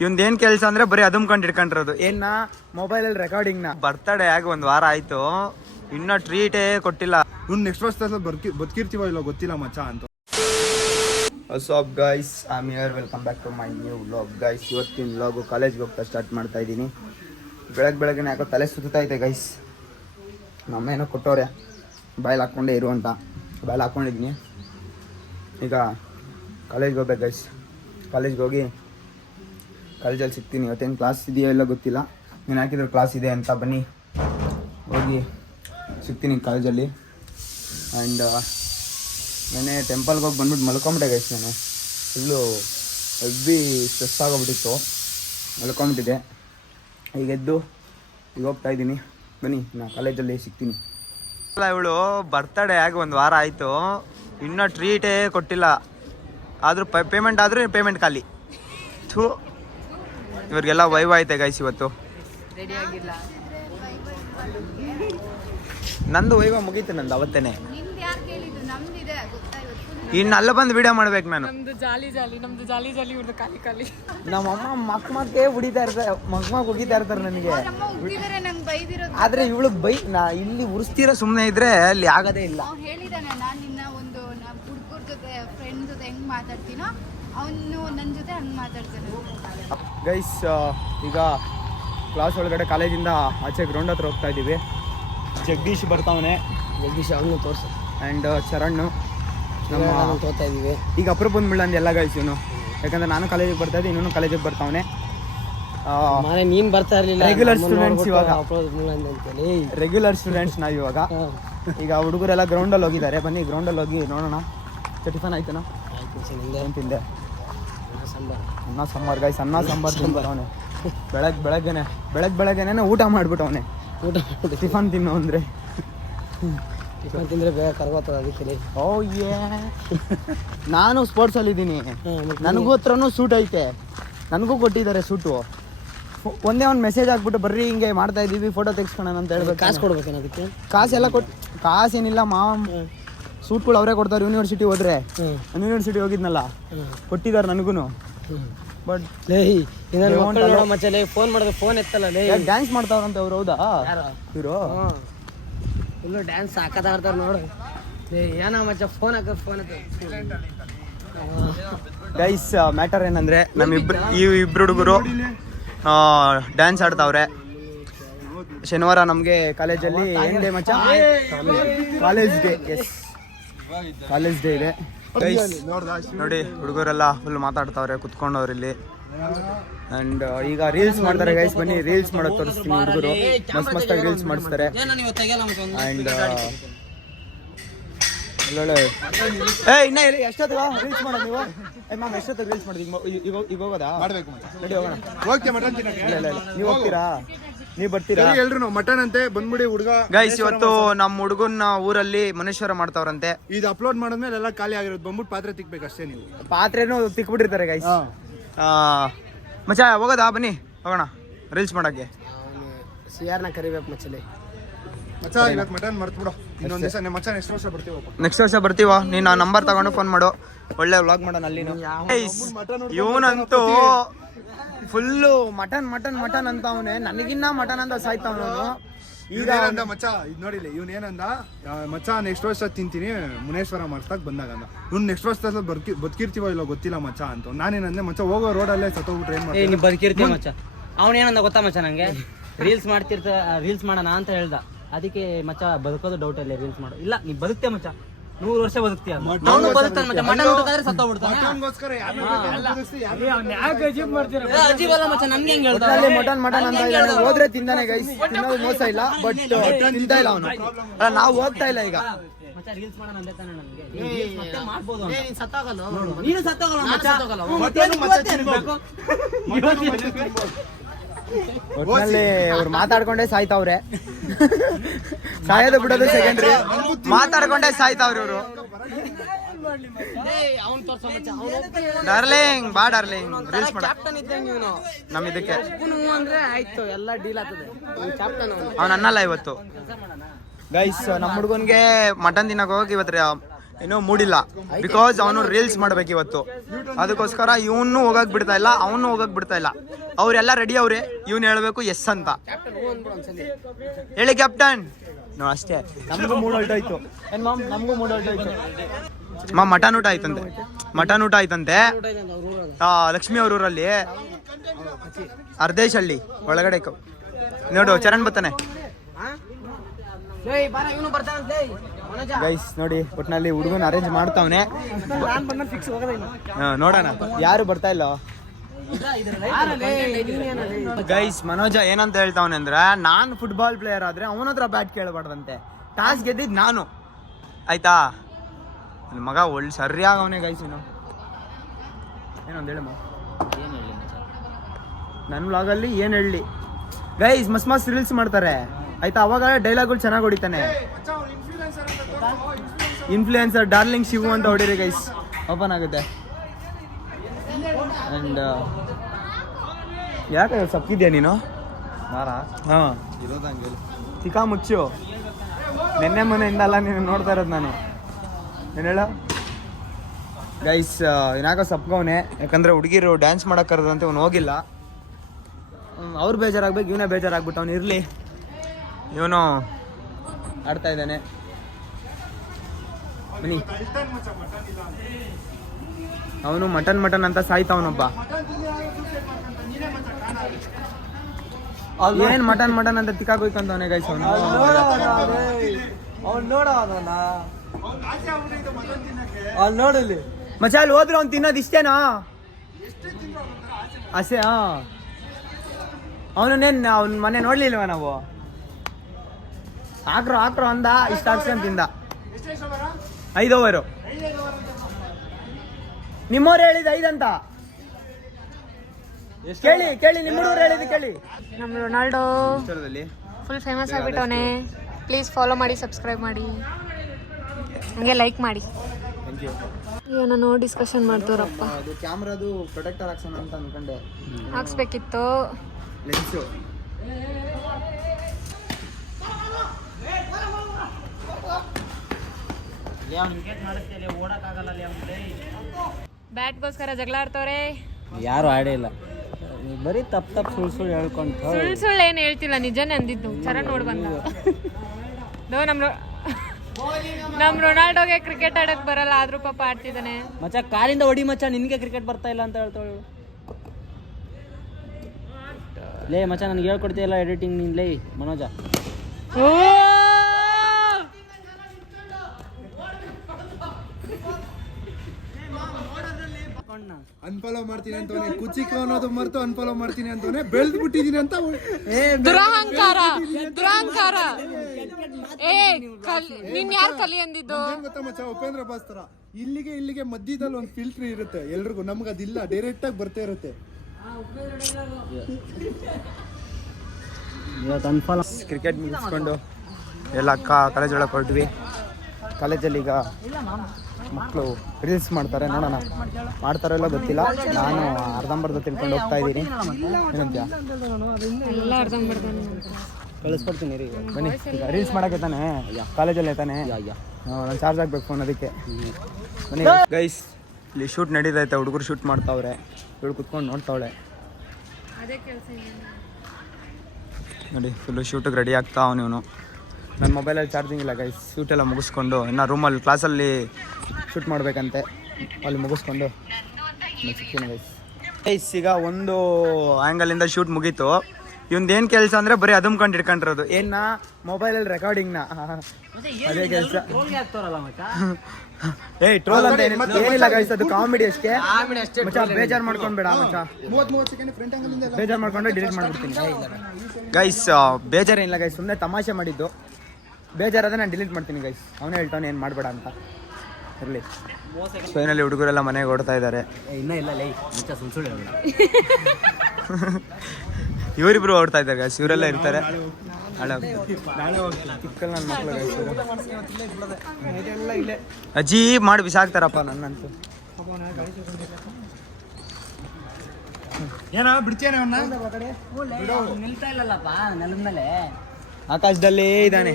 ಇವಂದೇನ್ ಕೆಲಸ ಅಂದ್ರೆ ಬರೀ ಅದುಮ್ಕೊಂಡು ಇಟ್ಕೊಂಡಿರೋದು ಏನ ಮೊಬೈಲಲ್ಲಿ ರೆಕಾರ್ಡಿಂಗ್ನ. ಬರ್ತಡೇ ಆಗಿ 1 ವಾರ ಆಯ್ತು, ಇನ್ನೂ ಟ್ರೀಟೇ ಕೊಟ್ಟಿಲ್ಲ. ಇವ್ನು ನೆಕ್ಸ್ಟ್ ವರ್ಷದಲ್ಲಿ ಬದುಕಿರ್ತೀವೋ ಇಲ್ಲೋ ಗೊತ್ತಿಲ್ಲ ಮಚ್ಚ ಅಂತ. What's up guys, I am here, welcome back to my new vlog guys. ಇವತ್ತಿನ ವ್ಲಾಗು ಕಾಲೇಜ್ಗೆ ಹೋಗ್ತಾ ಸ್ಟಾರ್ಟ್ ಮಾಡ್ತಾ ಇದ್ದೀನಿ. ಬೆಳಗ್ಗೆ ಯಾಕೋ ತಲೆ ಸುತ್ತಾ ಇದೆ ಗೈಸ್. ನಮ್ಮೇನೋ ಕೊಟ್ಟವ್ರೆ ಬಾಯಲ್ಲಿ ಹಾಕ್ಕೊಂಡೇ ಇರು ಅಂತ, ಬಾಯಲ್ಲಿ ಹಾಕ್ಕೊಂಡಿದ್ದೀನಿ. ಈಗ ಕಾಲೇಜ್ಗೆ ಹೋಗ್ಬೇಕು ಗೈಸ್. ಕಾಲೇಜ್ಗೆ ಹೋಗಿ ಕಾಲೇಜಲ್ಲಿ ಸಿಗ್ತೀನಿ. ಇವತ್ತೇನು ಕ್ಲಾಸ್ ಇದೆಯೋ ಇಲ್ಲ ಗೊತ್ತಿಲ್ಲ, ನೀನು ಹಾಕಿದ್ರು ಕ್ಲಾಸ್ ಇದೆ ಅಂತ. ಬನ್ನಿ ಹೋಗಿ ಸಿಗ್ತೀನಿ ಕಾಲೇಜಲ್ಲಿ. ಆ್ಯಂಡ್ ನೆನ್ನೆ ಟೆಂಪಲ್ಗೆ ಹೋಗಿ ಬಂದ್ಬಿಟ್ಟು ಮಲ್ಕೊಂಬಿಟ್ಟೆ ಗೈಸ್. ನಾನು ಫುಲ್ಲು ಹೆವಿ ಸ್ಟ್ರೆಸ್ ಆಗೋಗ್ಬಿಟ್ಟಿತ್ತು, ಮಲ್ಕೊಂಬಿಟ್ಟಿದ್ದೆ. ಈಗ ಎದ್ದು ಈಗ ಹೋಗ್ತಾ ಇದ್ದೀನಿ. ಬನ್ನಿ ನಾನು ಕಾಲೇಜಲ್ಲಿ ಸಿಗ್ತೀನಿ. ಇವಳು ಬರ್ತಡೇ ಆಗಿ 1 ವಾರ ಆಯಿತು, ಇನ್ನೂ ಟ್ರೀಟೇ ಕೊಟ್ಟಿಲ್ಲ. ಆದರೂ ಪೇಮೆಂಟ್ ಆದರೂ ಪೇಮೆಂಟ್ ಖಾಲಿ. ಥೂ, ಇವ್ರಿಗೆಲ್ಲ ವೈವ್ ಐತೆ ಗೈಸ್ ಇವತ್ತು. ನಂದು ವೈವ ಮುಗೀತು, ನಂದು ಅವತ್ತೇನೆ. ಇನ್ನು ಅಲ್ಲ ಬಂದು ವಿಡಿಯೋ ಮಾಡ್ಬೇಕು ನಾನು. ನಮ್ದು ಜಾಲಿ ಇವ್ರದ್ದು ಖಾಲಿ. ನಮ್ಮಮ್ಮ ಮಕ್ಮಕ್ಕೆ ಹೊಡಿತಾ ಇರ್ತಾರೆ, ಮಕ್ಮಕ್ ಹೋಗಿತಾ ಇರ್ತಾರೆ ನನಗೆ. ಆದ್ರೆ ಇವಳು ನಾ ಇಲ್ಲಿ ಉರಿಸ್ತೀರ ಸುಮ್ಮನೆ ಇದ್ರೆ ಅಲ್ಲಿ ಆಗದೇ ಇಲ್ಲ. ಹೇಳಿದಾನೆ, ನಾನು ನಿನ್ನ ಒಂದು ಹುಡುಗರ ಜೊತೆ ಫ್ರೆಂಡ್ ಜೊತೆ ಹೆಂಗ್ ಮಾತಾಡ್ತೀನೋ ಅವನು ನನ್ನ ಜೊತೆ ಹಂಗೆ ಮಾತಾಡ್ತಾನೆ. ಗೈಸ್ ಈಗ ಕ್ಲಾಸ್ ಒಳಗಡೆ ಕಾಲೇಜಿಂದ ಆಚೆ ಗ್ರೌಂಡ್ ಹತ್ರ ಹೋಗ್ತಾ ಇದ್ದೀವಿ. ಜಗದೀಶ್ ಬರ್ತಾವನೆ, ಜಗದೀಶ್ ಅವನು ತೋರ್ಸ. ಆ್ಯಂಡ್ ಚರಣ್ ನಮ್ಮ ತೋರ್ತಾ ಇದ್ದೀವಿ. ಈಗ ಅಪರೂಪದ ಮುಳ್ಳಂದು ಎಲ್ಲ ಗೈಸ್ ಇವನು, ಯಾಕಂದ್ರೆ ನಾನು ಕಾಲೇಜಿಗೆ ಬರ್ತಾ ಇದ್ದೆ, ಇನ್ನೂ ಕಾಲೇಜಿಗೆ ಬರ್ತಾವನೆ. ನೀನ್ ಬರ್ತಾ ಇರ್ಲಿಲ್ಲ. ರೆಗ್ಯುಲರ್ ಸ್ಟೂಡೆಂಟ್ಸ್ ಇವಾಗ, ರೆಗ್ಯುಲರ್ ಸ್ಟೂಡೆಂಟ್ಸ್ ನಾವು ಇವಾಗ. ಈಗ ಹುಡುಗರೆಲ್ಲ ಗ್ರೌಂಡಲ್ಲಿ ಹೋಗಿದ್ದಾರೆ. ಬನ್ನಿ ಗ್ರೌಂಡಲ್ಲಿ ಹೋಗಿ ನೋಡೋಣ. ಟಿಫನ್ ಆಯ್ತನಾ? ಏನು ತಿಂದೆ? ಅನ್ನ ಸಾಂಬಾರು ಗೈಸ್. ಅನ್ನ ಸಾಂಬಾರು ತಿಂಬತ್ತವನೆ ಬೆಳಗ್ಗೆನೆ ಊಟ ಮಾಡ್ಬಿಟ್ಟವನೆ. ಟಿಫನ್ ತಿನ್ನು ಅಂದರೆ ಟಿಫನ್ ತಿಂದರೆ ಬೇಗ ಕರ್ಗೋತದ, ಅದಕ್ಕೆ. ಓ ಯೇ, ನಾನು ಸ್ಪೋರ್ಟ್ಸಲ್ಲಿ ಇದ್ದೀನಿ. ನನಗೂ ಹತ್ರನೂ ಸೂಟ್ ಐತೆ, ನನಗೂ ಕೊಟ್ಟಿದ್ದಾರೆ ಸೂಟು. ಒಂದೇ ಒಂದು ಮೆಸೇಜ್ ಹಾಕ್ಬಿಟ್ಟು ಬರ್ರಿ ಹಿಂಗೆ ಮಾಡ್ತಾ ಇದ್ದೀವಿ, ಫೋಟೋ ತೆಗೆಸ್ಕೊಳ್ಳೋಣ ಅಂತ ಹೇಳ್ಬೇಕು. ಕಾಸು ಕೊಡ್ಬೇಕೇನು ಅದಕ್ಕೆ? ಕಾಸೆಲ್ಲ ಕಾಸೇನಿಲ್ಲ ಮಾಮ್, ಸೂಟ್ಗಳು ಅವರೇ ಕೊಡ್ತಾರೆ. ಯೂನಿವರ್ಸಿಟಿ ಹೋದ್ರೆ, ಯೂನಿವರ್ಸಿಟಿ ಹೋಗಿದ್ನಲ್ಲ, ಕೊಟ್ಟಿದ್ದಾರೆ ನನಗೂ. ಬಟ್ ಮಚ್ಚಲೆ ಫೋನ್ ಮಾಡಿದ್ರೆ ಫೋನ್ ಎತ್ತಲ್ಲ. ಡ್ಯಾನ್ಸ್ ಮಾಡ್ತಾವ್ರಂತ ಅವ್ರು. ಹೌದಾ? ಇವರು ಫುಲ್ಲು ಡ್ಯಾನ್ಸ್ ಹಾಕದಾಡ್ತಾರೆ ನೋಡು. ಏನೋ ಮಚ್ಚ ಫೋನ್ ಹಾಕೋದು, ಫೋನ್ ಗೈಸ್ ಮ್ಯಾಟರ್ ಏನಂದ್ರೆ ಇಬ್ರು ಹುಡುಗರು ಡ್ಯಾನ್ಸ್ ಆಡ್ತಾವ್ರೆ. ಶನಿವಾರ ನಮಗೆ ಕಾಲೇಜಲ್ಲಿ ಏನ್ ಡೇ ಮಚ್ಚ? College day. Yes, college day ಇದೆ ನೋಡಿ. ಹುಡುಗರೆಲ್ಲ ಫುಲ್ ಮಾತಾಡ್ತಾವ್ರೆ ಕುತ್ಕೊಂಡವ್ರು ಇಲ್ಲಿ. ಅಂಡ್ ಈಗ ರೀಲ್ಸ್ ಮಾಡ್ತಾರೆ ಗೈಸ್. ಬನ್ನಿ ರೀಲ್ಸ್ ಮಾಡೋದು ತೋರಿಸ್ತೀನಿ. ಹುಡುಗರು ಮಸ್ತಾಗಿ ರೀಲ್ಸ್ ಮಾಡಿಸ್ತಾರೆ. ಅಂಡ್ ಇನ್ನ ಎಷ್ಟೊತ್ತಿಗೆ ರೀಲ್ಸ್ ಮಾಡೋದು ನೀವು? ಮ್ಯಾಮ್ ಎಷ್ಟೊತ್ತಿಗೆ ರೀಲ್ಸ್ ಮಾಡೋದು? ಈಗ ಹೋಗೋದಾ? ನಡಿ ಹೋಗೋಣ. ನೀವು ಹೋಗ್ತೀರಾ? ನೀವು ಬರ್ತೀರಾ? ಎಲ್ರು ಮಟನ್ ಅಂತೆ ಬಂದ್ಬಿಡಿ ಹುಡುಗ. ಗೈಸ್ ಇವತ್ತು ನಮ್ಮ ಹುಡುಗನ ಊರಲ್ಲಿ ಮನುಷ್ಯರ ಮಾಡ್ತಾವ್ರಂತೆ. ಇದು ಅಪ್ಲೋಡ್ ಮಾಡಿದ್ಮೇಲೆ ಎಲ್ಲ ಖಾಲಿ ಆಗಿರೋದು. ಬಂದ್ಬಿಟ್ಟು ಪಾತ್ರೆ ತಿಕ್ಬೇಕು ಅಷ್ಟೇ. ನೀವು ಪಾತ್ರೆನೂ ತಿಕ್ಬಿಟ್ಟಿರ್ತಾರೆ ಗೈಸ್. ಮಚ್ಚ ಹೋಗೋದಾ? ಬನ್ನಿ ಹೋಗೋಣ ರೀಲ್ಸ್ ಮಾಡಕ್ಕೆ. ಸಿಆರ್ನ ಕರಿಬೇಕು ಮಚ್ಚಲೆ. ಮಚ್ಚ ಇವತ್ತು ಮಟನ್ ಮರ್ತ್ಬಿಡು. ಇನ್ನೊಂದು ದಿವಸ ಮಚ್ಚ ನೆಕ್ಸ್ಟ್ ವರ್ಷ ಬರ್ತೀವಿ. ನೆಕ್ಸ್ಟ್ ವರ್ಷ ಬರ್ತೀವ. ನೀನು ನಂಬರ್ ತಗೊಂಡು ಫೋನ್ ಮಾಡು, ಒಳ್ಳೆ ವ್ಲಾಗ್ ಮಾಡೋಣ ಅಲ್ಲಿ. ಇವನಂತೂ ಫುಲ್ಲು ಮಟನ್ ಅಂತ ಅವನೇ. ನನಗಿನ್ನ ಮಟನ್ ಅಂತ ಸಾಯ್ತಾವನು. ಈಗ ಮಚ್ಚ ಇದು ನೋಡಿಲ್ಲ, ಇವನ್ ಏನಂದ, ಮಚ್ಚ ನೆಕ್ಸ್ಟ್ ವರ್ಷ ತಿಂತೀನಿ ಮುನೇಶ್ವರ ಮಾಡ್ಸಕ್ ಬಂದಾಗ ಅಂದ. ಇವ್ನು ನೆಕ್ಸ್ಟ್ ವರ್ಷದಲ್ಲಿ ಬದುಕಿರ್ತೀವೋ ಇಲ್ಲೋ ಗೊತ್ತಿಲ್ಲ ಮಚ್ಚ ಅಂತ. ನಾನೇನಂದೆ, ಮಚ್ಚ ಹೋಗೋ ರೋಡಲ್ಲೇ ಸತ್ತೋಗ್ಬಿಟ್ರೆ ಏನ್ ಮಾಡ್ತೀನಿ? ನೀ ಬದುಕಿರ್ತೀವಿ ಮಚ್ಚ. ಅವನೇನಂದ ಗೊತ್ತಾ ಮಚ್ಚ, ನಂಗೆ ರೀಲ್ಸ್ ಮಾಡೋಣ ಅಂತ ಹೇಳ್ದ. ಅದಕ್ಕೆ ಮಚ್ಚ ಬದುಕೋದು ಡೌಟ್ ಅಲ್ಲೇ. ರೀಲ್ಸ್ ಮಾಡೋ ಇಲ್ಲ, ನೀ ಬದುಕ್ತೆ ಮಚ್ಚ, 100 ವರ್ಷ ಬದುಕ್ತೀಯ. ಮಟನ್ ಅಂತ ಹೋದ್ರೆ ತಿಂದಾನೆ ಗೈಸ್. ತಿನ್ನೋದು ಮೋಸ ಇಲ್ಲ, ಬಟ್ ತಿಂತಾ ಇಲ್ಲ ಅವನು. ಅಲ್ಲ, ನಾವು ಹೋಗ್ತಾ ಇಲ್ಲ ಈಗ. ರೀಲ್ಸ್ ಮಾಡೋಣ ಅಂದೆ ತಾನೆ ನನಗೆ. ಒಟ್ಟಿನಲ್ಲಿ ಅವ್ರು ಮಾತಾಡ್ಕೊಂಡೇ ಸಾಯ್ತಾವ್ರೆ. ಸಾಯೋದು ಬಿಡೋದು ಸೆಕೆಂಡ್ರಿ, ಮಾತಾಡ್ಕೊಂಡೇ ಸಾಯ್ತಾವ್ರಿ ಇವರು. ಡಾರ್ಲಿಂಗ್ ಬಾ ಡಾರ್ಲಿಂಗ್, ರೀಲ್ಸ್ ಮಾಡ ನಮ್ ಇದಕ್ಕೆ. ಅವ್ನು ಅನ್ನಲ್ಲ ಇವತ್ತು ಗೈಸ್. ನಮ್ಮ ಹುಡುಗನ್ಗೆ ಮಟನ್ ತಿನ್ನಕ್ ಹೋಗಿ ಇವತ್ತು ಏನೋ ಮೂಡಿಲ್ಲ, ಬಿಕಾಸ್ ಅವನು ರೀಲ್ಸ್ ಮಾಡ್ಬೇಕು ಇವತ್ತು. ಅದಕ್ಕೋಸ್ಕರ ಇವನು ಹೋಗಕ್ ಬಿಡ್ತಾ ಇಲ್ಲ, ಅವನು ಹೋಗಕ್ ಬಿಡ್ತಾ ಇಲ್ಲ. ಅವರೆಲ್ಲ ರೆಡಿ ಅವ್ರೆ, ಇವ್ನು ಹೇಳ್ಬೇಕು ಎಸ್ ಅಂತ. ಹೇಳಿ ಕ್ಯಾಪ್ಟನ್. ನೋ ಅಷ್ಟೇ, ನಮಗೂ ಮೂಡ್ ಹೊಲ್ಟೋಯ್ತು. ಏನ್ ಮಾಮ್, ನಮಗೂ ಮೂಡ್ ಹೊಲ್ಟೋಯ್ತು. ಮಟನ್ ಊಟ ಆಯ್ತಂತೆ, ಮಟನ್ ಊಟ ಆಯ್ತಂತೆ ಲಕ್ಷ್ಮಿ ಅವ್ರ ಊರಲ್ಲಿ, ಅರ್ಧೇಶ್ ಹಳ್ಳಿ ಒಳಗಡೆ. ನೋಡು ಚರಣ್ ಬರ್ತಾನೆ ಗೈಸ್. ನೋಡಿ ಒಟ್ನಲ್ಲಿ ಹುಡುಗನ ಅರೇಂಜ್ ಮಾಡ್ತಾವನೆ. ನೋಡೋಣ ಯಾರು ಬರ್ತಾ ಇಲ್ಲ ಗೈಸ್. ಮನೋಜ ಏನಂತ ಹೇಳ್ತಾವನೆ ಅಂದ್ರೆ, ನಾನು ಫುಟ್ಬಾಲ್ ಪ್ಲೇಯರ್ ಆದ್ರೆ ಅವನ ಹತ್ರ ಬ್ಯಾಟ್ ಕೇಳಬಾರ್ದಂತೆ. ಟಾಸ್ ಗೆದ್ದಿದ್ ನಾನು, ಆಯ್ತಾ? ನನ್ನ ಮಗ ಒಳ್ಳೆ ಸರಿಯಾಗವನೆ ಗೈಸ್. ಏನೊಂದು ಹೇಳಮ್ಮ, ನನ್ನ ವ್ಲಾಗಲ್ಲಿ ಏನು ಹೇಳಲಿ ಗೈಸ್, ಮಸ್ತ್ ರೀಲ್ಸ್ ಮಾಡ್ತಾರೆ ಆಯ್ತಾ. ಅವಾಗ ಡೈಲಾಗ್ಗಳು ಚೆನ್ನಾಗಿ ಹೊಡಿತಾನೆ. ಇನ್ಫ್ಲೂಯೆನ್ಸರ್ ಡಾರ್ಲಿಂಗ್ ಶಿವು ಅಂತ ಹೊಡಿರಿ ಗೈಸ್, ಓಪನ್ ಆಗುತ್ತೆ. ಅಂಡ್ ಯಾಕೆ ಸಪ್ಪಿದ್ಯಾ ನೀನು? ಹಾಂ, ಚಿಕ್ಕ ಮುಚ್ಚು. ನೆನ್ನೆ ಮೊನ್ನೆಯಿಂದ ಅಲ್ಲ ನೀನು ನೋಡ್ತಾ ಇರೋದು ನಾನು. ಏನು ಹೇಳ ಗೈಸ್, ಏನಾಗ ಸಪ್ಗವನೆ. ಯಾಕಂದರೆ ಹುಡುಗಿರು ಡ್ಯಾನ್ಸ್ ಮಾಡಕ್ಕೆ ಕರೆದಂತೆ ಅವ್ನು ಹೋಗಿಲ್ಲ. ಅವ್ರು ಬೇಜಾರಾಗ್ಬೇಕು, ಇವನೇ ಬೇಜಾರಾಗ್ಬಿಟ್ಟು ಅವ್ನು ಇರಲಿ. ಇವನು ಆಡ್ತಾ ಇದ್ದಾನೆ. ಬನ್ನಿ, ಅವನು ಮಟನ್ ಅಂತ ಸಾಯ್ತಾವನೊಬ್ಬ. ಏನ್ ಮಟನ್ ಅಂತ ತಿಕ್ಕಾಗೋಯ್ತಂತವನೇ ಗೈಸ್ ಅವನು. ನೋಡಲಿ ಮಚ್ಚ, ಅಲ್ಲಿ ಹೋದ್ರೆ ಅವ್ನು ತಿನ್ನೋದು ಇಷ್ಟೇನಾ? ಅಷ್ಟೇ. ಅವನೇನು ಅವ್ನ ಮನೆ ನೋಡ್ಲಿಲ್ವ ನಾವು? ಹಾಕ್ರು ಅಂದ, ಇಷ್ಟ ಹಾಕ್ಸ್ಕೊಂಡ್ ತಿಂದ. 5 ಓವರು. ನಿಮ್ಮವ್ರು ಹೇಳಿದ 5 ಅಂತ ಕೇಳಿ ನಿಮ್ಮೂರು ಹೇಳಿದ್ ಕೇಳಿ. ನಮ್ಮ ರೊನಾಲ್ಡೋ ಫುಲ್ ಫೇಮಸ್ ಆಗ್ಬಿಟ್ಟವನೆ. ಪ್ಲೀಸ್ ಫಾಲೋ ಮಾಡಿ, ಸಬ್ಸ್ಕ್ರೈಬ್ ಮಾಡಿ, ಹಂಗೆ ಲೈಕ್ ಮಾಡಿ. ಏನೋ ಡಿಸ್ಕಷನ್ ಮಾಡ್ತವ್ರಪ್ಪ. ಅದು ಕ್ಯಾಮ್ರಾದು ಪ್ರೊಟೆಕ್ಟರ್ ಹಾಕ್ಸೋಣ ಅಂತ ಅನ್ಕೊಂಡೆ. ಹಾಕ್ಸ್ಬೇಕಿತ್ತು ಲೆನ್ಸು. ಬ್ಯಾಟ್ಗೋಸ್ಕರ ಜಗಳ ಆಡ್ತವ್ರೆ. ಯಾರು ಆಡೇ ಇಲ್ಲ, ಬರೀ ತಪ್ಪು ಸುಳ್ಳು ಹೇಳ್ಕೊಂಡು. ಸುಳ್ಳು ಏನು ಹೇಳ್ತಿಲ್ಲ, ನಿಜನೇ ಅಂದಿದ್ದು. ಚರಣ್ ನೋಡ್ ಬಂದ. ನಮ್ ರೊನಾಲ್ಡೋಗೆ ಕ್ರಿಕೆಟ್ ಆಡಕ್ ಬರಲ್ಲ, ಆದ್ರೂ ಪಾಪ ಆಡ್ತಿದ್ದಾನೆ. ಮಚ್ಚ ಕಾಲಿಂದ ಹೊಡಿ ಮಚ್ಚ, ನಿನ್ಗೆ ಕ್ರಿಕೆಟ್ ಬರ್ತಾ ಇಲ್ಲ ಅಂತ ಹೇಳ್ತಾಳು. ಲೇ ಮಚ್ಚ, ನನಗೆ ಹೇಳ್ಕೊಡ್ತೀಯಲ್ಲ ಎಡಿಟಿಂಗ್ ನೀನ್. ಲೇ ಮನೋಜ, ಅನ್ಫಾಲೋ ಮಾಡ್ತೀನಿ ಅಂತವನೇ, ಕುಚಿಕ ಅನ್ನೋದು ಮರ್ತು ಅನ್ಫಾಲೋ ಮಾಡ್ತೀನಿ ಅಂತವನೇ, ಬೆಳ್ದ್ ಬಿಟ್ಟಿದೀನಿ ಅಂತ. ದುರಹಂಕಾರ. ನೀನ್ ಯಾರು ಕಲಿ ಅಂದಿದ್ದು? ಏನ್ ಗೊತ್ತಾ ಮಚ್ಚ, ಉಪೇಂದ್ರ ಭಾಸ್ಕರ ಇಲ್ಲಿಗೆ ಮಧ್ಯದಲ್ಲಿ ಒಂದು ಫಿಲ್ಟರ್ ಇರುತ್ತೆ ಎಲ್ರಿಗೂ, ನಮ್ಗೆ ಅದಿಲ್ಲ, ಡೈರೆಕ್ಟ್ ಆಗಿ ಬರ್ತಾ ಇರುತ್ತೆ. ಕ್ರಿಕೆಟ್ ಮುಗಿಸ್ಕೊಂಡು ಎಲ್ಲ ಕಾಲೇಜ್ ಒಳಗೆ ಹೊರಟ್ವಿ. ಕಾಲೇಜಲ್ಲಿ ಈಗ ಮಕ್ಕಳು ರೀಲ್ಸ್ ಮಾಡ್ತಾರೆ, ನೋಡೋಣ ಮಾಡ್ತಾರೋ ಇಲ್ಲ ಗೊತ್ತಿಲ್ಲ. ನಾನು ಅರ್ಧಂಬರ್ಧ ತಿಳ್ಕೊಂಡು ಹೋಗ್ತಾ ಇದ್ದೀನಿ. ಏನಂತ್ಯ? ಎಲ್ಲ ಅರ್ಧಂಬರ್ಧ ಕಳಿಸ್ಕೊಡ್ತೀನಿ ರೀ. ಬನ್ನಿ, ಈಗ ರೀಲ್ಸ್ ಮಾಡೋಕ್ಕೆ ತಾನೆ ಕಾಲೇಜಲ್ಲೇ ತಾನೆ. ನಾನು ಚಾರ್ಜ್ ಆಗ್ಬೇಕು ಫೋನ್, ಅದಕ್ಕೆ ಬನ್ನಿ ಗೈಸ್. ಇಲ್ಲಿ ಶೂಟ್ ನಡೀತೈತೆ, ಹುಡುಗರು ಶೂಟ್ ಮಾಡ್ತಾವ್ರೆ, ಇವಳು ಕುತ್ಕೊಂಡು ನೋಡ್ತಾವಳೆ. ನೋಡಿ ಫುಲ್ಲು ಶೂಟಿಗೆ ರೆಡಿ ಆಗ್ತಾ ಅವನು. ನನ್ನ ಮೊಬೈಲಲ್ಲಿ ಚಾರ್ಜಿಂಗ್ ಇಲ್ಲ ಗೈಸ್. ಶೂಟೆಲ್ಲ ಮುಗಿಸ್ಕೊಂಡು ಇನ್ನು ರೂಮಲ್ಲಿ ಕ್ಲಾಸಲ್ಲಿ ಶೂಟ್ ಮಾಡಬೇಕಂತೆ, ಅಲ್ಲಿ ಮುಗಿಸ್ಕೊಂಡು ಸಿಗ್ತೀನಿ ಗೈಸ್. ಈಗ ಒಂದು ಆ್ಯಂಗಲಿಂದ ಶೂಟ್ ಮುಗೀತು. ಇವಂದೇನು ಕೆಲಸ ಅಂದರೆ ಬರೀ ಅದುಮ್ಕೊಂಡು ಇಟ್ಕೊಂಡಿರೋದು. ಏನ ಮೊಬೈಲಲ್ಲಿ ರೆಕಾರ್ಡಿಂಗ್ನ, ಅದೇ ಕೆಲಸ. ಟ್ರೋಲ್ ಅಂತ ಏನಿಲ್ಲ ಗೈಸ್, ಅದು ಕಾಮಿಡಿ ಅಷ್ಟೇ. ಮಚ್ಚ ಬೇಜಾರು ಮಾಡ್ಕೊಂಡ್ಬೇಡ ಮಚ್ಚ, ಬೇಜಾರು ಮಾಡ್ಕೊಂಡು ಡಿಲೀಟ್ ಮಾಡ್ಬಿಡ್ತೀನಿ ಗೈಸ್. ಬೇಜಾರೇನಿಲ್ಲ ಗೈಸ್, ಸುಮ್ಮನೆ ತಮಾಷೆ ಮಾಡಿದ್ದು. ಬೇಜಾರಾದ್ರೆ ನಾನು ಡಿಲೀಟ್ ಮಾಡ್ತೀನಿ ಗೈಸ್. ಅವನೇ ಹೇಳ್ತಾನೆ ಏನು ಮಾಡಬೇಡ ಅಂತ. ಇರಲಿ. ಫೈನಲಿ ಹುಡುಗರೆಲ್ಲ ಮನೆಗೆ ಓಡ್ತಾ ಇದ್ದಾರೆ. ಇನ್ನೂ ಇಲ್ಲ ಲೈ ಮುಂಚೆ ಸುಳ್ಳು ಇವರಿಬ್ರು ಓಡ್ತಾ ಇದ್ದಾರೆ ಗೈಸ್, ಇವರೆಲ್ಲ ಇರ್ತಾರೆ. ಚಿಕ್ಕಲ್ ನನ್ನ ಮಕ್ಕಳು ಗೈಸ್, ಅಜ್ಜಿ ಮಾಡಿ ಬಿಸಾಕ್ತಾರಪ್ಪ ನನ್ನಂತೂ. ಏನ ಬಿಡ್ತೇನೆ ನಿಲ್ತಾ ಇಲ್ಲಲ್ಲಪ್ಪ ನೆಲದ ಮೇಲೆ. ಆಕಾಶದಲ್ಲೇ ಇದ್ದಾನೆ.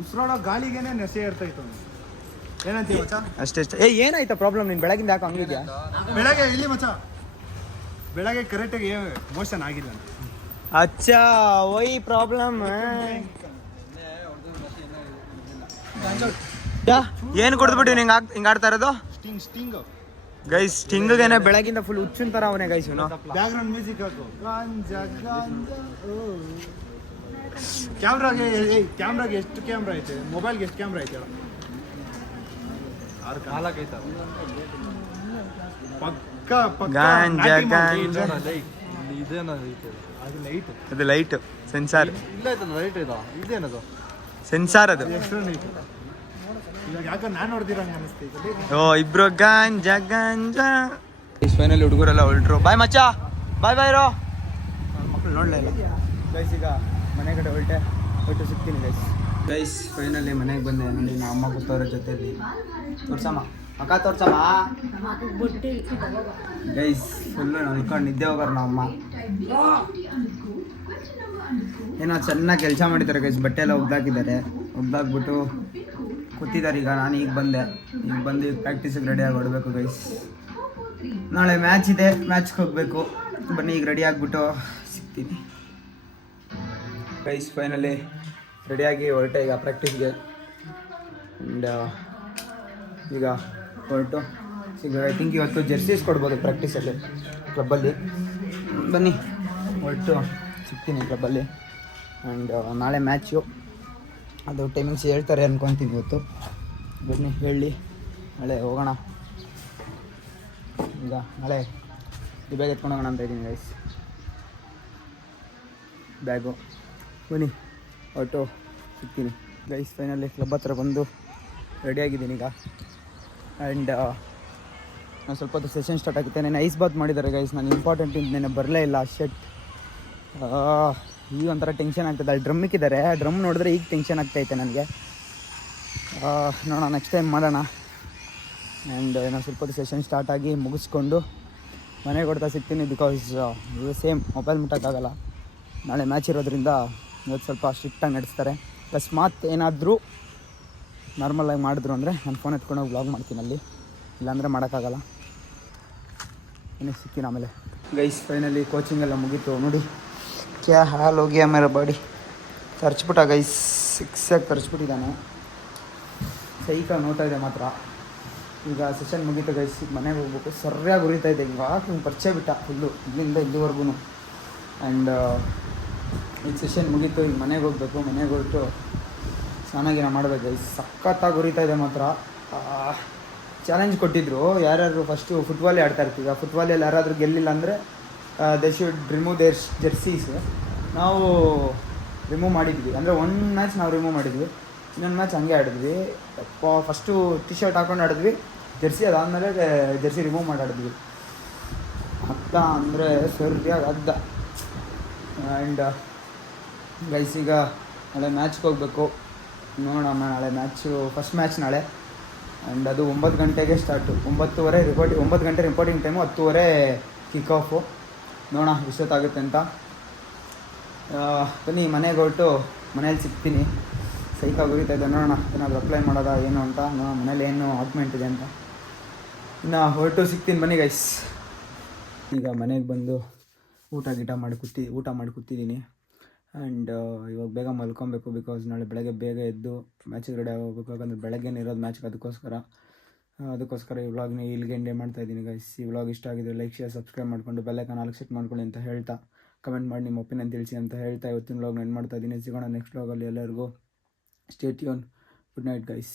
ಉಸಿರಾಡೋ ಗಾಳಿಗೇನೆ ನೆಸೆ ಇರ್ತೈತು. ಏನಂತೀವಿ ಮಚ್ಚ? ಅಷ್ಟೇ ಏನಾಯ್ತಾ ಪ್ರಾಬ್ಲಮ್? ನೀನು ಬೆಳಗಿಂದ ಯಾಕೆ ಹಂಗಿದ್ಯಾ? ಬೆಳಗ್ಗೆ ಇಲ್ಲಿ ಮಚ್ಚ, ಬೆಳಗ್ಗೆ ಕರೆಕ್ಟಾಗಿ ಮೋಷನ್ ಆಗಿಲ್ಲ ಅಂತ. ಅಚ್ಚಾ ವೈ ಪ್ರಾಬ್ಲಮ್. ಏನು ಕುಡಿದ್ಬಿಟ್ಟು ಹಿಂಗೆ ಆಡ್ತಾ ಇರೋದು ಸ್ಟಿಂಗ್ ಗೈಸ್? ಸ್ಟಿಂಗೇನೆ ಬೆಳಗಿಂದ ಫುಲ್ ಹುಚ್ಚಿನ ಥರ ಅವನೇ ಗೈಸ್ ಇವನು. ಬ್ಯಾಕ್ಗ್ರೌಂಡ್ ಮ್ಯೂಸಿಕ್ ಹಾಕು. ಕ್ಯಾಮ್ರಾಗೆ ಎಷ್ಟು ಕ್ಯಾಮ್ರಾ ಐತೆ? ಮೊಬೈಲ್ಗೆ ಎಷ್ಟು ಕ್ಯಾಮ್ರಾ ಐತೆ? ಪಕ್ಕ ಗಾಂಜಾ ಗಾಂಜಾ ಅದು ಲೈಟ್, ಅದು ಲೈಟ್ ಸೆನ್ಸಾರ್, ಲೈಟ್ ಇದೇನದು ಸೆನ್ಸಾರ್ ಅದು. ಇವಾಗ ಯಾಕೆ ನಾನು ನೋಡ್ದಿರಂಗೆ ಅನಿಸ್ತೈತೆ. ಓ ಇಬ್ರು ಗಾಂಜಾ ಗಾಂಜಾ. ಫೈನಲ್ ಹುಡುಗರೆಲ್ಲ ಹೊರಟ್ರು. ಬಾಯ್ ಮಚ್ಚ, ಬಾಯ್ ಬಾಯ್ ರೋ. ಮಕ್ಕಳು ನೋಡಲೇ ಇಲ್ಲ ಗೈಸ್. ಈಗ ಮನೆ ಕಡೆ ಹೊರಟು ಸಿಗ್ತೀನಿ ಗೈಸ್. ಗೈಸ್ ಫೈನಲಿ ಮನೆಗೆ ಬಂದೆ. ನೋಡಿ ನಮ್ಮ ಅಮ್ಮ ಕೂತವ್ರ ಜೊತೆಲಿ. ತೋರ್ಸಮ್ಮ ಅಕ್ಕ, ತೋರ್ಸಮ್ಮ ಗೈಸ್. ಫುಲ್ಲು ನಲ್ಕೊಂಡು ನಿದ್ದೆ ಹೋಗೋರು ನಮ್ಮ ಅಮ್ಮ. ಏನೋ ಚೆನ್ನಾಗಿ ಕೆಲಸ ಮಾಡಿದ್ದಾರೆ ಗೈಸ್. ಬಟ್ಟೆ ಎಲ್ಲ ಒಗ್ದಾಕಿದ್ದಾರೆ. ಒಗ್ದಾಕ್ಬಿಟ್ಟು ಕೂತಿದ್ದಾರೆ. ಈಗ ನಾನು ಈಗ ಬಂದು ಪ್ರಾಕ್ಟೀಸಿಗೆ ರೆಡಿಯಾಗಿ ಹೊಡಬೇಕು ಗೈಸ್. ನಾಳೆ ಮ್ಯಾಚ್ ಇದೆ, ಮ್ಯಾಚ್ಗೆ ಹೋಗಬೇಕು. ಬನ್ನಿ ಈಗ ರೆಡಿ ಆಗಿಬಿಟ್ಟು ಸಿಗ್ತೀನಿ ಗೈಸ್. ಫೈನಲಿ ರೆಡಿಯಾಗಿ ಹೊರಟೆ ಈಗ ಪ್ರಾಕ್ಟೀಸ್ಗೆ. ಆ್ಯಂಡ್ ಈಗ ಹೊರಟು ಸಿಗ. ಐ ಥಿಂಕ್ ಇವತ್ತು ಜೆರ್ಸೀಸ್ ಕೊಡ್ಬೋದು ಪ್ರಾಕ್ಟೀಸಲ್ಲಿ, ಕ್ಲಬ್ಬಲ್ಲಿ. ಬನ್ನಿ ಹೊರಟು ಸಿಗ್ತೀನಿ ಕ್ಲಬ್ಬಲ್ಲಿ. ಆ್ಯಂಡ್ ನಾಳೆ ಮ್ಯಾಚು, ಅದು ಟೈಮಿಂಗ್ಸ್ ಹೇಳ್ತಾರೆ ಅಂದ್ಕೊತೀನಿ ಇವತ್ತು. ಬನ್ನಿ ಹೇಳಿ ನಾಳೆ ಹೋಗೋಣ. ಈಗ ನಾಳೆ ಈ ಬ್ಯಾಗ್ ಎತ್ಕೊಂಡು ಹೋಗೋಣ ಅಂತ ಇದ್ದೀನಿ ಗೈಸ್. ಬ್ಯಾಗು ಬನ್ನಿ ಹೊರಟು ಸಿಗ್ತೀನಿ ಗೈಸ್. ಫೈನಲಿ ಕ್ಲಬ್ ಹತ್ರ ಬಂದು ರೆಡಿಯಾಗಿದ್ದೀನಿ ಈಗ. ಆ್ಯಂಡ್ ನಾನು ಸ್ವಲ್ಪ ಹೊತ್ತು ಸೆಷನ್ ಸ್ಟಾರ್ಟ್ ಆಗುತ್ತೆ. ನೆನೆ ಐಸ್ ಬಾತ್ ಮಾಡಿದ್ದಾರೆ ಗೈಸ್. ನಾನು ಇಂಪಾರ್ಟೆಂಟ್ ನೆನೆ ಬರಲೇ ಇಲ್ಲ. ಶೆಟ್ ಈಗ ಒಂಥರ ಟೆನ್ಷನ್ ಆಗ್ತದೆ. ಅಲ್ಲಿ ಡ್ರಮ್ ಇಕ್ಕಿದ್ದಾರೆ, ಡ್ರಮ್ ನೋಡಿದ್ರೆ ಈಗ ಟೆನ್ಷನ್ ಆಗ್ತೈತೆ ನನಗೆ. ನೋಡೋಣ, ನೆಕ್ಸ್ಟ್ ಟೈಮ್ ಮಾಡೋಣ. ಆ್ಯಂಡ್ ನಾನು ಸ್ವಲ್ಪ ಹೊತ್ತು ಸೆಷನ್ ಸ್ಟಾರ್ಟ್ ಆಗಿ ಮುಗಿಸ್ಕೊಂಡು ಮನೆಗೆ ಕೊಡ್ತಾ ಸಿಗ್ತೀನಿ. ಬಿಕಾಸ್ ಇದು ಸೇಮ್ ಮೊಬೈಲ್ ಮುಟ್ಟೋಕ್ಕಾಗಲ್ಲ. ನಾಳೆ ಮ್ಯಾಚ್ ಇರೋದ್ರಿಂದ ಇವತ್ತು ಸ್ವಲ್ಪ ಸ್ಟ್ರಿಕ್ಟಾಗಿ ನಡೆಸ್ತಾರೆ. ಅಕಸ್ಮಾತ್ ಏನಾದರೂ ನಾರ್ಮಲಾಗಿ ಮಾಡಿದ್ರು ಅಂದರೆ ನಾನು ಫೋನ್ ಎತ್ಕೊಂಡೋಗಿ ವ್ಲಾಗ್ ಮಾಡ್ತೀನಿ ಅಲ್ಲಿ, ಇಲ್ಲಾಂದರೆ ಮಾಡೋಕ್ಕಾಗಲ್ಲ. ಇನ್ನೂ ಸಿಗ್ತೀನಿ ಆಮೇಲೆ ಗೈಸ್. ಫೈನಲಿ ಕೋಚಿಂಗ್ ಎಲ್ಲ ಮುಗೀತು. ನೋಡಿ ಕ್ಯಾ ಹಾಲ್ ಹೋಗಿ ಮೇರಾ ಬಾಡಿ. ತರ್ಚ್ಬಿಟ್ಟ ಗೈಸ್, ಸಿಕ್ಸಾಗಿ ತರ್ಚ್ಬಿಟ್ಟಿದ್ದಾನೆ. ಸೈಕಾಗಿ ನೋಡ್ತಾ ಇದೆ ಮಾತ್ರ. ಈಗ ಸೆಷನ್ ಮುಗೀತು ಗೈಸ್. ಈಗ ಮನೆಗೆ ಹೋಗ್ಬೇಕು. ಸರಿಯಾಗಿ ಉರಿತಾ ಇದೆ. ಹಿಂಗೆ ಪರಿಚಯ ಬಿಟ್ಟ ಫುಲ್ಲು ಇಲ್ಲಿಂದ ಇಲ್ಲಿವರೆಗೂ. ಆ್ಯಂಡ್ ಈಗ ಸೆಷನ್ ಮುಗೀತು. ಈಗ ಮನೆಗೆ ಹೋಗಬೇಕು. ಮನೆಗೆ ಹೊರಟು ಸ್ನಾನ ಮಾಡಬೇಕು ಗೈಸ್. ಸಖತ್ತಾಗಿ ಉರಿತಾ ಇದೆ ಮಾತ್ರ. ಚಾಲೆಂಜ್ ಕೊಟ್ಟಿದ್ದರು, ಯಾರ್ಯಾರು ಫಸ್ಟು ಫುಟ್ಬಾಲೇ ಆಡ್ತಾ ಇರ್ತೀವಿ. ಆ ಫುಟ್ಬಾಲಲ್ಲಿ ಯಾರಾದರೂ ಗೆಲ್ಲಿಲ್ಲ ಅಂದರೆ ದೇ ಶುಡ್ ರಿಮೂವ್ ದೇರ್ ಜೆರ್ಸೀಸ್. ನಾವು ರಿಮೂವ್ ಮಾಡಿದ್ವಿ. ಅಂದರೆ ಒಂದು ಮ್ಯಾಚ್ ನಾವು ರಿಮೂವ್ ಮಾಡಿದ್ವಿ, ಇನ್ನೊಂದು ಮ್ಯಾಚ್ ಹಂಗೆ ಆಡಿದ್ವಿ. ಫಸ್ಟು ಟಿ ಶರ್ಟ್ ಹಾಕೊಂಡು ಆಡಿದ್ವಿ ಜೆರ್ಸಿ. ಅದಾದಮೇಲೆ ಜೆರ್ಸಿ ರಿಮೂವ್ ಮಾಡಿ ಆಡಿದ್ವಿ. ಅಕ್ಕ ಅಂದರೆ ಸರಿಯಾಗಿ ಅಗ್ದ. ಆ್ಯಂಡ್ ಗೈಸ್ ಈಗ ನಾಳೆ ಮ್ಯಾಚ್ಗೆ ಹೋಗಬೇಕು. ನೋಡೋಣ, ನಾಳೆ ಮ್ಯಾಚು ಫಸ್ಟ್ ಮ್ಯಾಚ್ ನಾಳೆ. ಆ್ಯಂಡ್ ಅದು 9 ಗಂಟೆಗೆ ಸ್ಟಾರ್ಟು. 9 ಗಂಟೆ ರಿಪೋರ್ಟಿಂಗ್ ಟೈಮು, 10:30 ಕಿಕ್ ಆಫು. ನೋಡೋಣ ಎಷ್ಟೊತ್ತಾಗುತ್ತೆ ಅಂತ. ಬನ್ನಿ ಮನೆಗೆ ಹೊರಟು ಮನೇಲಿ ಸಿಗ್ತೀನಿ. ಸೈಕಾಗಿ ಉರಿತಾ ಇದೆ. ನೋಡೋಣ ಏನಾದರೂ ಅಪ್ಲೈ ಮಾಡೋದಾ ಏನು ಅಂತ. ಮನೇಲಿ ಏನು ಆಕ್ಮೆಂಟ್ ಇದೆ ಅಂತ. ಇನ್ನು ಹೊರಟು ಸಿಗ್ತೀನಿ ಬನ್ನಿ ಗೈಸ್. ಈಗ ಮನೆಗೆ ಬಂದು ಊಟ ಮಾಡಿ ಕೂತಿದ್ದೀನಿ. ಆ್ಯಂಡ್ ಇವಾಗ ಬೇಗ ಮಲ್ಕೊಬೇಕು. ಬಿಕಾಸ್ ನಾಳೆ ಬೆಳಗ್ಗೆ ಬೇಗ ಎದ್ದು ಮ್ಯಾಚಿಗೆ ರೆಡಿ ಆಗೋಗ್ಬೇಕು. ಯಾಕಂದರೆ ಬೆಳಗ್ಗೆನೇ ಇರೋದು ಮ್ಯಾಚ್ಗೆ. ಅದಕ್ಕೋಸ್ಕರ ಈ ವ್ಲಾಗ್ನ ಇಲ್ಲಿಗೆ ಎಂಡ್ ಮಾಡ್ತಾಯಿದ್ದೀನಿ ಗೈಸ್. ಈ ವ್ಲಾಗ್ ಇಷ್ಟ ಆಗಿದ್ರೆ ಲೈಕ್, ಶೇರ್, ಸಬ್ಸ್ಕ್ರೈಬ್ ಮಾಡಿಕೊಂಡು ಬೆಲ್ಲೈಕಾನ್ ಆಲ್ ಸೆಟ್ ಮಾಡ್ಕೊಳ್ಳಿ ಅಂತ ಹೇಳ್ತಾ, ಕಮೆಂಟ್ ಮಾಡಿ ನಿಮ್ಮ ಒಪಿನಿಯನ್ ತಿಳಿಸಿ ಅಂತ ಹೇಳ್ತಾ ಇವತ್ತಿನ ವ್ಲಾಗ್ನ ಎಂಡ್ ಮಾಡ್ತಾಯಿದ್ದೀನಿ. ಸಿಗೋಣ ನೆಕ್ಸ್ಟ್ ವ್ಲಾಗಲ್ಲಿ. ಎಲ್ಲರಿಗೂ stay tune. Good night guys.